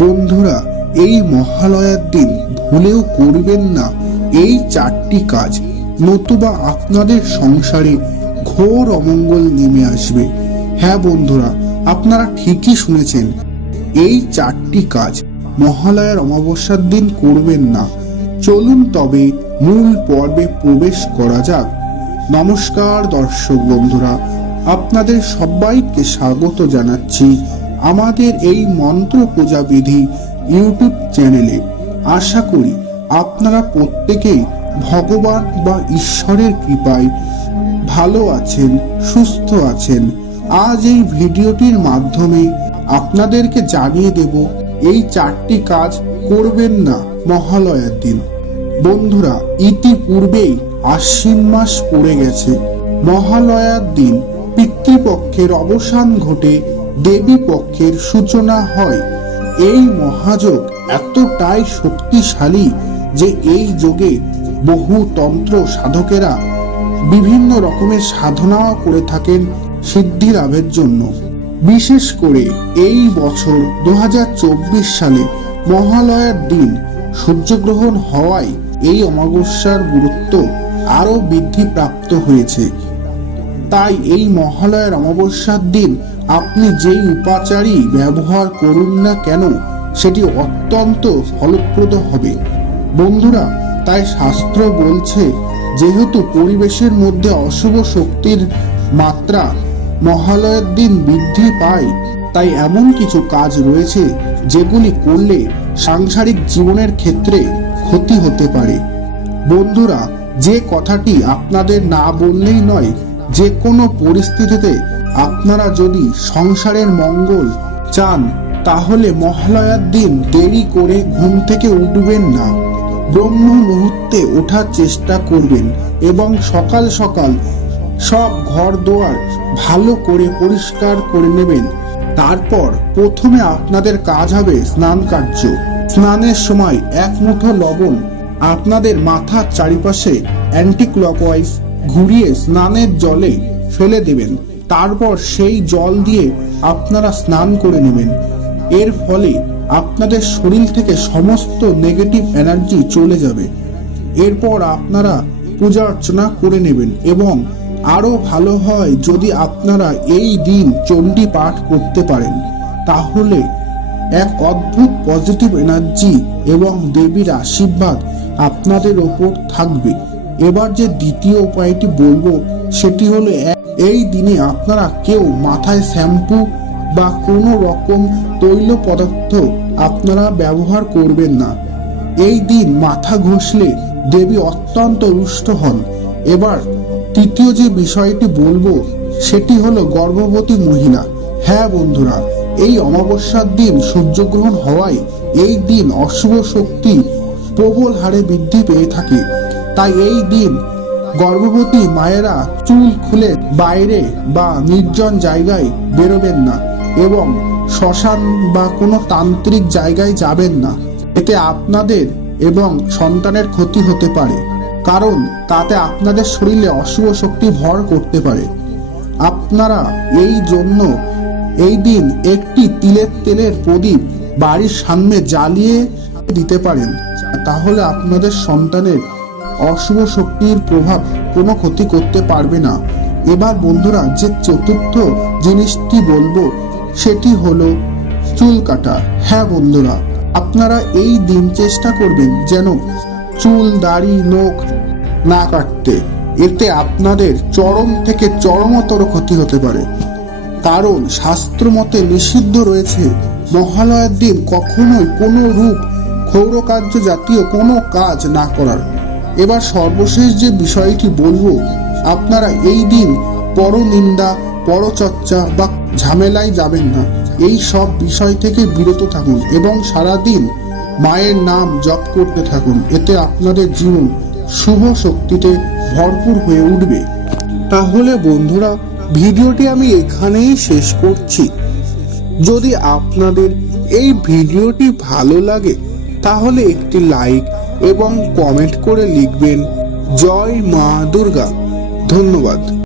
বন্ধুরা, এই মহালয়ার দিন ভুলেও করবেন না এই চারটি কাজ। নতুবা আপনাদের সংসারে ঘোর অমঙ্গল নেমে আসবে। হ্যাঁ বন্ধুরা, আপনারা ঠিকই শুনেছেন, এই চারটি কাজ মহালয়ার অমাবস্যার দিন করবেন না। চলুন তবে মূল পর্বে প্রবেশ করা যাক। নমস্কার দর্শক বন্ধুরা, আপনাদের সবাইকে স্বাগত জানাচ্ছি আমাদের এই মন্ত্র পূজা বিধি ইউটিউব চ্যানেলে আশা করি আপনারা প্রত্যেকেই ভগবান বা ঈশ্বরের কৃপায় ভালো আছেন, সুস্থ আছেন। আজ এই ভিডিওটির মাধ্যমে আপনাদেরকে জানিয়ে দেব, এই চারটি কাজ করবেন না মহালয়ার দিন। বন্ধুরা, ইতিপূর্বেই আশ্বিন মাস পড়ে গেছে। মহালয়ার দিন পিতৃপক্ষের অবসান ঘটে দেবী পক্ষের সূচনা হয়। এই মহাযোগ এতটাই শক্তিশালী যে এই যোগে বহু তন্ত্র সাধকেরা বিভিন্ন রকমের সাধনা করে থাকেন সিদ্ধি লাভের জন্য। বিশেষ করে এই বছর দু হাজার চব্বিশ সালে মহালয়ার দিন সূর্যগ্রহণ হওয়ায় এই অমাবস্যার গুরুত্ব আরও বৃদ্ধি প্রাপ্ত হয়েছে। তাই এই মহালয়ার অমাবস্যার দিন আপনি যেই উপাচারই ব্যবহার করুন না কেন, সেটি অত্যন্ত ফলপ্রদ হবে। বন্ধুরা, তাই শাস্ত্র বলছে, যেহেতু পরিবেশের মধ্যে অশুভ শক্তির মাত্রা মহালয়ের দিন বৃদ্ধি পায়, তাই এমন কিছু কাজ রয়েছে যেগুলি করলে সাংসারিক জীবনের ক্ষেত্রে ক্ষতি হতে পারে। বন্ধুরা, যে কথাটি আপনাদের না বললেই নয়, যে কোনো পরিস্থিতিতে আপনারা যদি সংসারের মঙ্গল চান, তাহলে মহালয়ার দিন দেরি করে ঘুম থেকে উঠবেন না। ব্রহ্ম মুহূর্তে ওঠার চেষ্টা করবেন এবং সকাল সকাল সব ঘর দোয়ার ভালো করে পরিষ্কার করে নেবেন। তারপর প্রথমে আপনাদের কাজ হবে স্নান কার্য। স্নানের সময় এক মুঠো লবণ আপনাদের মাথার চারিপাশে অ্যান্টি ক্লকওয়াইজ ঘুরিয়ে স্নানের জলে ফেলে দেবেন। তারপর সেই জল দিয়ে আপনারা স্নান করে নেবেন। এর ফলে আপনাদের শরীর থেকে সমস্ত নেগেটিভ এনার্জি চলে যাবে। এরপর আপনারা পূজা অর্চনা করে নেবেন এবং আরও ভালো হয় যদি আপনারা এই দিন চণ্ডী পাঠ করতে পারেন। তাহলে এক অদ্ভুত পজিটিভ এনার্জি এবং দেবীর আশীর্বাদ আপনাদের ওপর থাকবে। এবার যে দ্বিতীয় উপায়টি বলব সেটি হলো এই দিনে আপনারা কেউ মাথায় শ্যাম্পু বা কোনো রকম তৈল পদার্থ আপনারা ব্যবহার করবেন না। এই দিন মাথা ঘষলে দেবী অত্যন্ত রুষ্ট হন। এবার তৃতীয় যে বিষয়টি বলব, সেটি হলো গর্ভবতী মহিলা। হ্যাঁ বন্ধুরা, এই অমাবস্যার দিন সূর্যগ্রহণ হওয়ায় এই দিন অশুভ শক্তি প্রবল হারে বৃদ্ধি পেয়ে থাকে। তাই এই দিন গর্ভবতী মায়েরা চুল খুলে বাইরে বা নির্জন জায়গায় বেরোবেন না এবং শ্মশান বা কোনো তান্ত্রিক জায়গায় যাবেন না। এতে আপনাদের এবং সন্তানের ক্ষতি হতে পারে, কারণ তাতে আপনাদের শরীরে অশুভ শক্তি ভর করতে পারে। আপনারা এই জন্য এই দিন একটি তিলের তেলের প্রদীপ বাড়ির সামনে জ্বালিয়ে দিতে পারেন, তাহলে আপনাদের সন্তানের অশুভ শক্তির প্রভাব কোনো ক্ষতি করতে পারবে না। এবার বন্ধুরা যে চতুর্থ জিনিসটি বলব, সেটি হলো চুল কাটা। হ্যাঁ বন্ধুরা, আপনারা এই দিন চেষ্টা করবেন যেন চুল, দাড়ি, নখ না কাটতে। এতে আপনাদের চরম থেকে চরমতর ক্ষতি হতে পারে। কারণ শাস্ত্র মতে নিষিদ্ধ রয়েছে, মহালয়ার দিন কখনোই কোনো রূপ, ক্ষৌরকার্য জাতীয় কোনো কাজ না করার। এবার সর্বশেষ যে বিষয়টি বলব, আপনারা এই দিন পরনিন্দা, পরচর্চা বা ঝামেলায় যাবেন না। এই সব বিষয় থেকে বিরত থাকুন এবং সারাদিন মায়ের নাম জপ করতে থাকুন। এতে আপনাদের জীবন শুভ শক্তিতে ভরপুর হয়ে উঠবে। তাহলে বন্ধুরা, ভিডিওটি আমি এখানেই শেষ করছি। যদি আপনাদের এই ভিডিওটি ভালো লাগে, তাহলে একটি লাইক এবং কমেন্ট করে লিখবেন জয় মা দুর্গা। ধন্যবাদ।